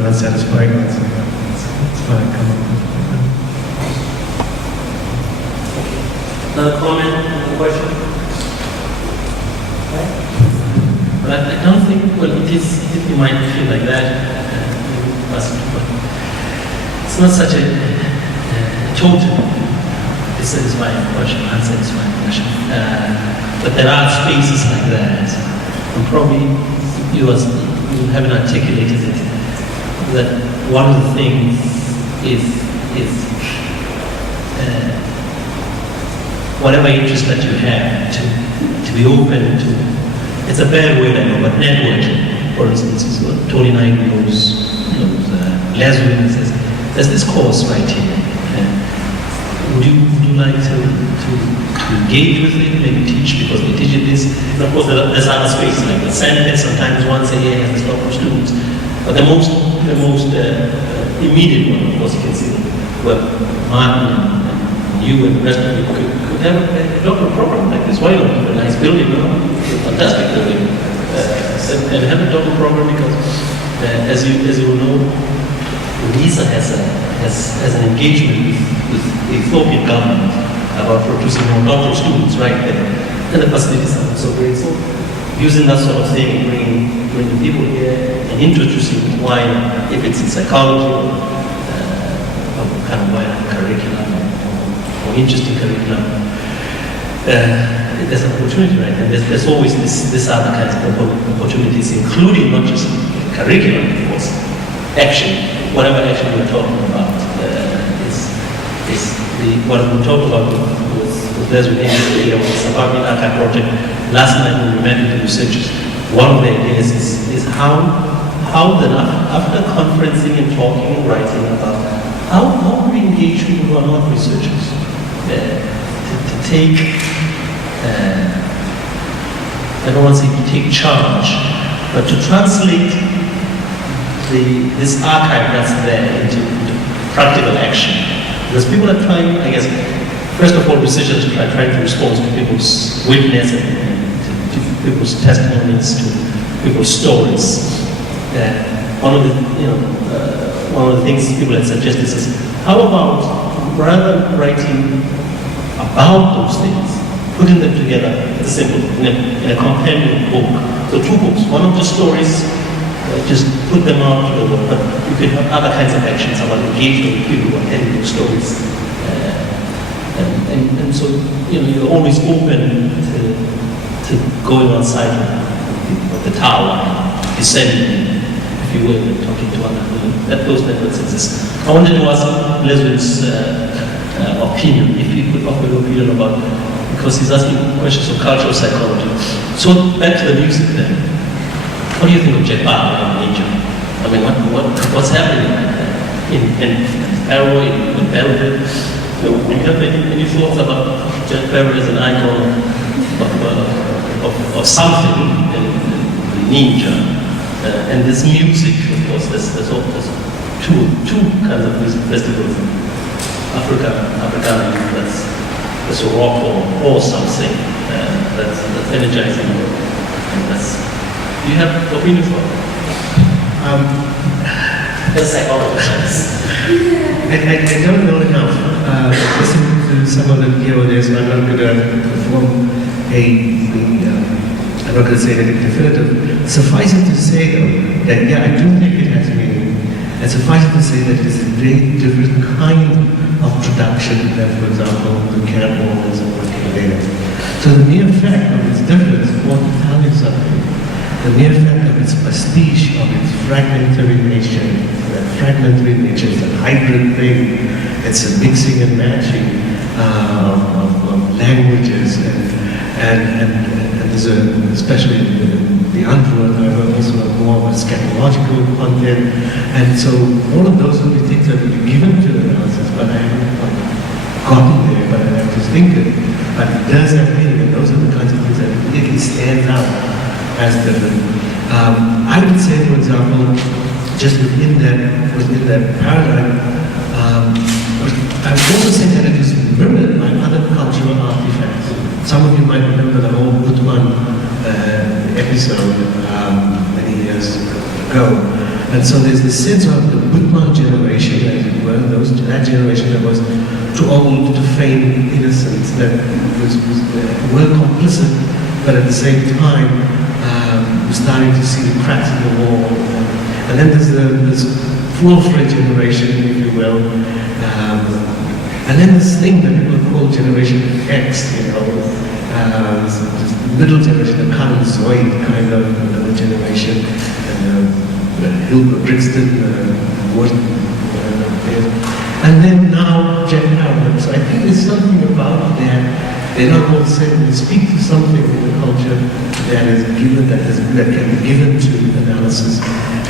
an unsatisfying answer. That's fine, come on. Another comment, another question? But I don't think, well, you might feel like that, but it's not such a total dissatisfying question, unsatisfying question. But there are spaces like that, and probably you haven't articulated it, that one of the things is whatever interest that you have to be open to. It's a bad word, I know, but networking, for instance, is what Tony knows Leswin says, there's this course right here. Would you like to engage with it, maybe teach, because they teach you this? And of course, there's other spaces, like the center, sometimes once a year has a lot of students. But the most immediate one, of course, you can see, well, Martin and you and the rest of you could have a doctoral program like this. Why not? A nice building, fantastic building, and have a doctoral program because, as you will know, Lisa has an engagement with the Ethiopian government about producing more doctoral students right there, and the facilities are so great. So, using that sort of thing, bringing people here and introducing why, if it's in psychology or kind of wider curriculum or interesting curriculum, there's an opportunity, right? And there's always this other kinds of opportunities, including not just curriculum, of course, action, whatever action we're talking about. What we talked about with Leswin yesterday was the Suburban Archive project. Last night when we met with the researchers, one of the ideas is how then after conferencing and talking and writing about how we engage people who are not researchers to take, I don't want to say to take charge, but to translate this archive that's there into practical action. Because people are trying, I guess, first of all, researchers are trying to respond to people's witness and to people's testimonies, to people's stories. One of the things people have suggested is, how about rather than writing about those things, putting them together as a simple in a companion book. So 2 books. One of the stories, just put them out to the world, but you can have other kinds of actions about engaging with people who are telling those stories. And so, you're always open to going outside of the tower, descending, if you will, and talking to other people. Those networks exist. I wanted to ask Leswin's opinion, if he could offer your opinion about, because he's asking questions of cultural psychology. So back to the music then. What do you think of Japan in Egypt? I mean, what's happening in Peru, in Belleville? Do you have any thoughts about Jack Peru as an icon of something in ninja? And this music, of course, there's two kinds of music festivals in African, that's rock or something that's energizing. And do you have opinions on that? As psychologists. I don't know enough. Listening to some of them here or there, so I'm not going to perform I'm not going to say anything definitive. Suffice it to say, though, that yeah, I do think it has meaning. And suffice it to say that it's a very different kind of production than, for example, the cannonballs or data. So the mere fact of its difference, what to tell you something, the mere fact of its pastiche, of its fragmentary nature, that fragmentary nature is a hybrid thing. It's a mixing and matching of languages, and there's especially the underworld, also more of a scatological content, and so all of those will be things that will be given to the analysis, but I haven't gotten there, but I have to think it. But it does have meaning, and those are the kinds of things that really stand out as different. I would say, for example, just within that paradigm, I would also say that it is mirrored by other cultural artifacts. Some of you might remember the whole Butuan episode many years ago. And so there's this sense of the Whitman generation, as it were, that generation that was too old to feign innocence, that were complicit, but at the same time, we're starting to see the cracks in the wall. And then there's this full-fledged generation, if you will. And then this thing that people call Generation X, this middle generation, the Kanozoid kind of another generation, Hilbert Brixton, and then now Jack Howard. So I think there's something about that. They're not all the same. They speak to something in the culture that is given, that can be given to analysis.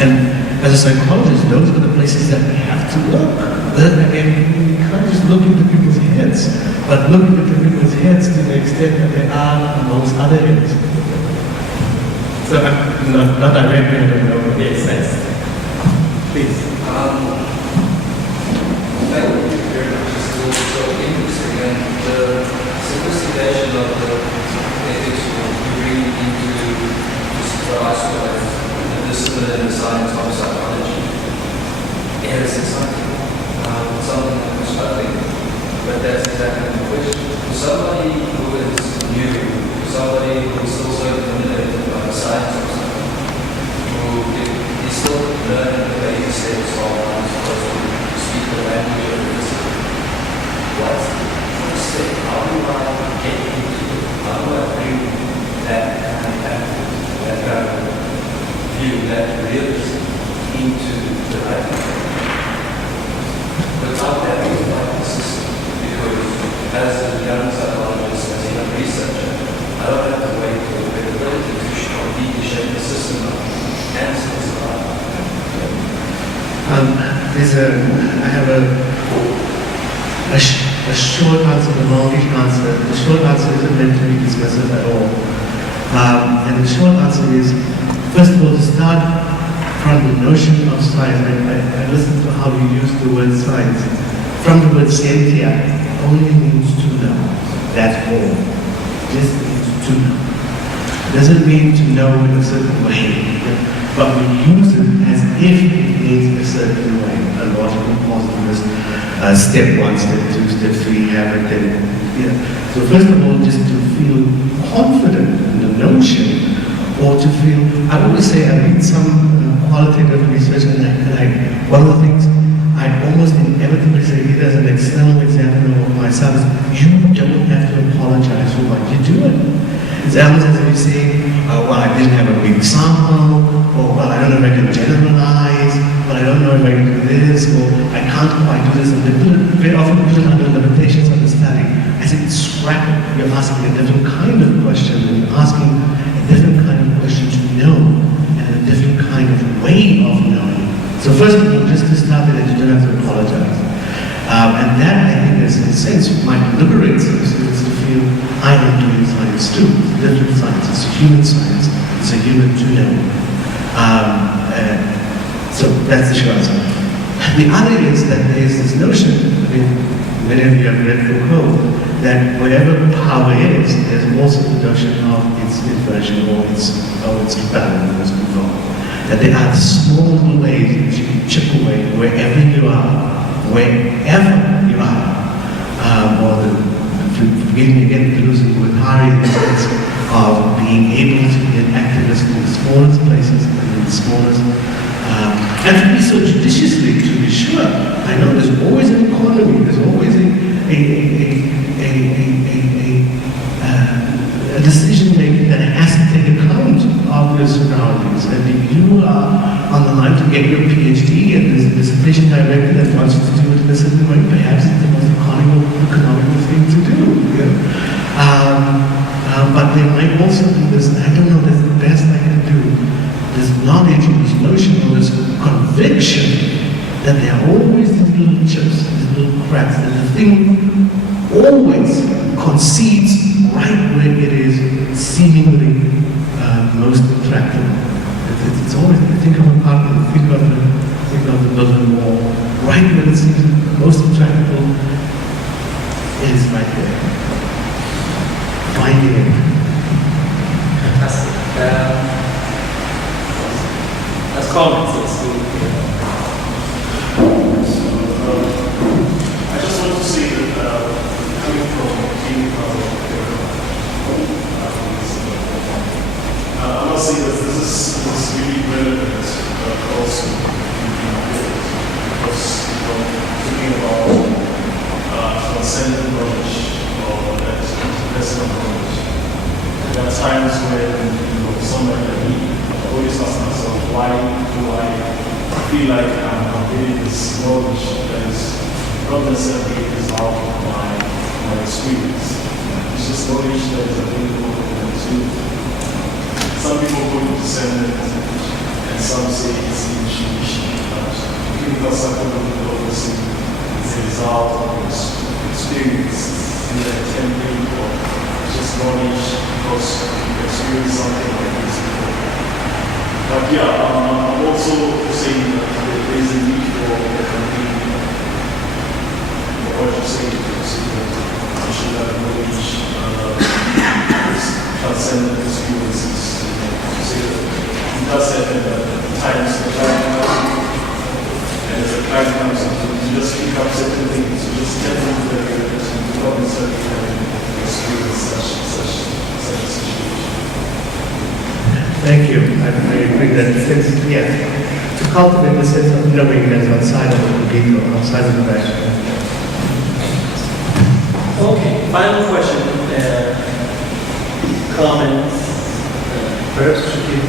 And as a psychologist, those are the places that we have to look. And we can't just look into people's heads, but look into people's heads to the extent that they are amongst other heads. So, not directly, I don't know. Yes, thanks. Please. That would be very much so interesting, and the sophistication of the ethics will bring into just what I saw as the discipline and the science of psychology. Is something that was struggling, but that's exactly the question. For somebody who is new, for somebody who is still so intimidated by the science of something, who is still learning the baby steps of how to speak the language of the discipline. What's the first step? How do I get into it? How do I bring that kind of view, that realism into the writing? Without that, we find the system, because as a young psychologist, as a young researcher, I don't have to wait for credibility to completely shape the system of answers. I have a short answer, a longish answer. The short answer isn't meant to be dismissive at all. And the short answer is, first of all, to start from the notion of science. I listened to how you use the word science. From the word scientia, only means to know. That's all. Just means to know. Doesn't mean to know in a certain way, but we use it as if it means a certain way. A logical, positivist, step 1, step 2, step 3, have it then. So first of all, just to feel confident in the notion, or to feel, I always say, I read some qualitative research, and one of the things I almost inevitably say, either as an external examiner or myself, is you don't have to apologize for what you're doing. It's almost as if you say, well, I didn't have a big sample, or well, I don't know if I can generalize, but I don't know if I can do this, or I can't quite do this. And they very often put it under limitations of the study. I said, scrap it. You're asking a different kind of question, and you're asking a different kind of question to know, and a different kind of way of knowing. So first of all, just to start with, you don't have to apologize. And that, I think, is, in a sense, might liberate some students to feel, I am doing science too. It's different science. It's human science. It's a human to know. So that's the short answer. The other is that there's this notion, I mean, many of you have read Foucault, that whatever power is, there's also the notion of its inversion or its balance involved. That there are small little ways that you can chip away wherever you are. Or forgive me again for losing the word Hari, in the sense of being able to be an activist in the smallest places and in the smallest, and to be so judiciously, to be sure. I know there's always an economy, there's always a decision making that has to take account of your surroundings. And if you are on the line to get your PhD and there's a dissertation director that wants you to do it in a certain way, perhaps it's the most economical thing to do. But there might also be this, I don't know, that's the best I can do, this knowledge, this notion, or this conviction that there are always these little chips, these little cracks, and the thing always concedes right where it is seemingly most attractive. It's always, think of a partner, think of the Berlin Wall, right where it seems most attractive, it is right there. Finding it. Fantastic. As comments, feel like I'm getting this knowledge that is not necessarily a result of my experience. It's just knowledge that is available to some people call it discernment, and some say it's intuition. Clinical psychology obviously is a result of experience in the attempting of just knowledge because you experience something like this before. But yeah, I'm also saying that there is a need for what you're saying, that you should have knowledge, transcendent experiences. It does happen that times the time comes, and as the time comes, you just pick up certain things, you just tell them that you don't necessarily have experienced such a situation. Thank you. I agree that to cultivate the sense of knowing that's outside of the ego, outside of the rational. Okay, final question. Comments? Perhaps should you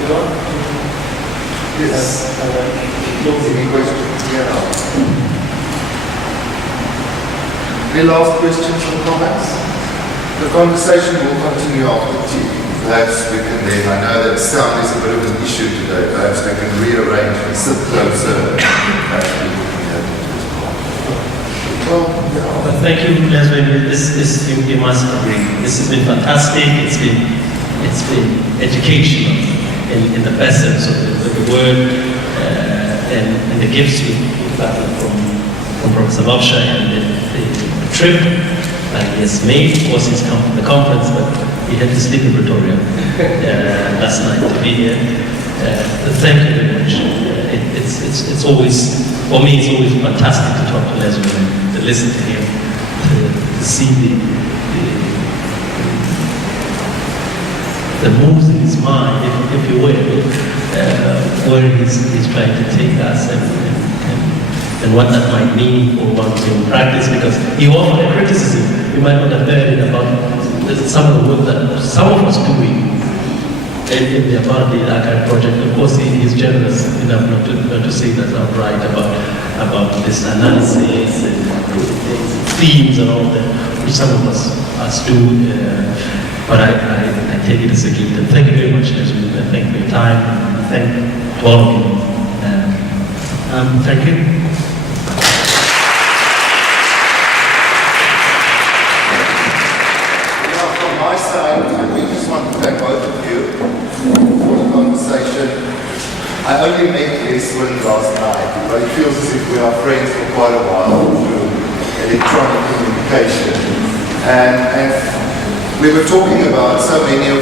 Go on. Yes. Any questions? Yeah. Any last questions or comments? The conversation will continue after tea. Perhaps we can then, I know that sound is a bit of an issue today, perhaps we can rearrange and sit closer. Well, But thank you, Leswin. This you must agree. This has been fantastic. It's been educational in the best sense of the word, and the gifts we got from Professor Laubscher and the trip that he has made. Of course, he's come to the conference, but he had to sleep in Pretoria last night to be here. Thank you very much. It's always, for me, it's always fantastic to talk to Leswin and to listen to him, to see the moves in his mind, if you will, where he's trying to take us and what that might mean for one's own practice, because he offered a criticism. You might not have heard it about some of the work that some of us doing in the about the archive project. Of course, he is generous enough not to say that outright about this analysis and themes and all that, which some of us do. But I take it as a gift. And thank you very much, Leswin, and thank you for your time. And thank to all of you. Thank you. From my side, we just want to thank both of you for the conversation. I only met Leswin last night, but it feels as if we are friends for quite a while through electronic communication. And we were talking about so many of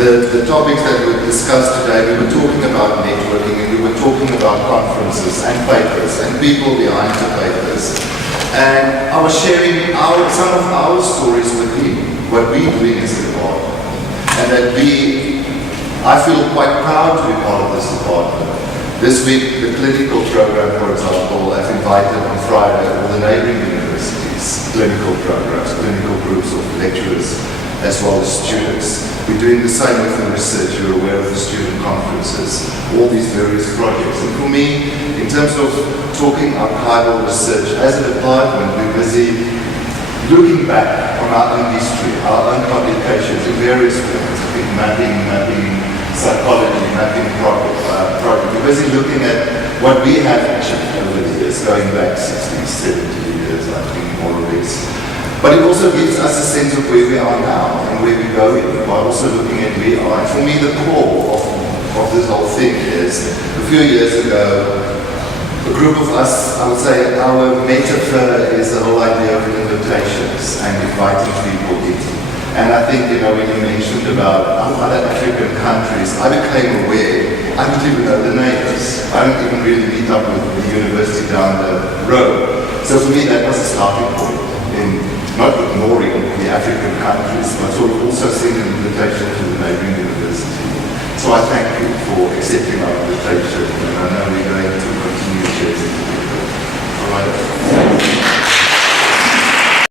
the topics that were discussed today. We were talking about networking, and we were talking about conferences and papers and people behind the papers. And I was sharing some of our stories with him, what we're doing as a department. And that I feel quite proud to be part of this department. This week, the clinical program, for example, I've invited on Friday all the neighboring universities, clinical programs, clinical groups of lecturers, as well as students. We're doing the same with the research. You're aware of the student conferences, all these various projects. And for me, in terms of talking archival research, as a department, we're busy looking back on our own history, our own publications in various forms. I think mapping psychology, mapping project. We're busy looking at what we have achieved over the years, going back 60, 70 years, I think, more or less. But it also gives us a sense of where we are now and where we're going by also looking at where we are. And for me, the core of this whole thing is, a few years ago, a group of us, I would say, our metaphor is the whole idea of invitations and inviting people in. And I think, when you mentioned about other African countries, I became aware, I don't even know the names. I don't even really meet up with the university down the road. So for me, that was a starting point in not ignoring the African countries, but sort of also sending an invitation to the neighboring university. So I thank you for accepting our invitation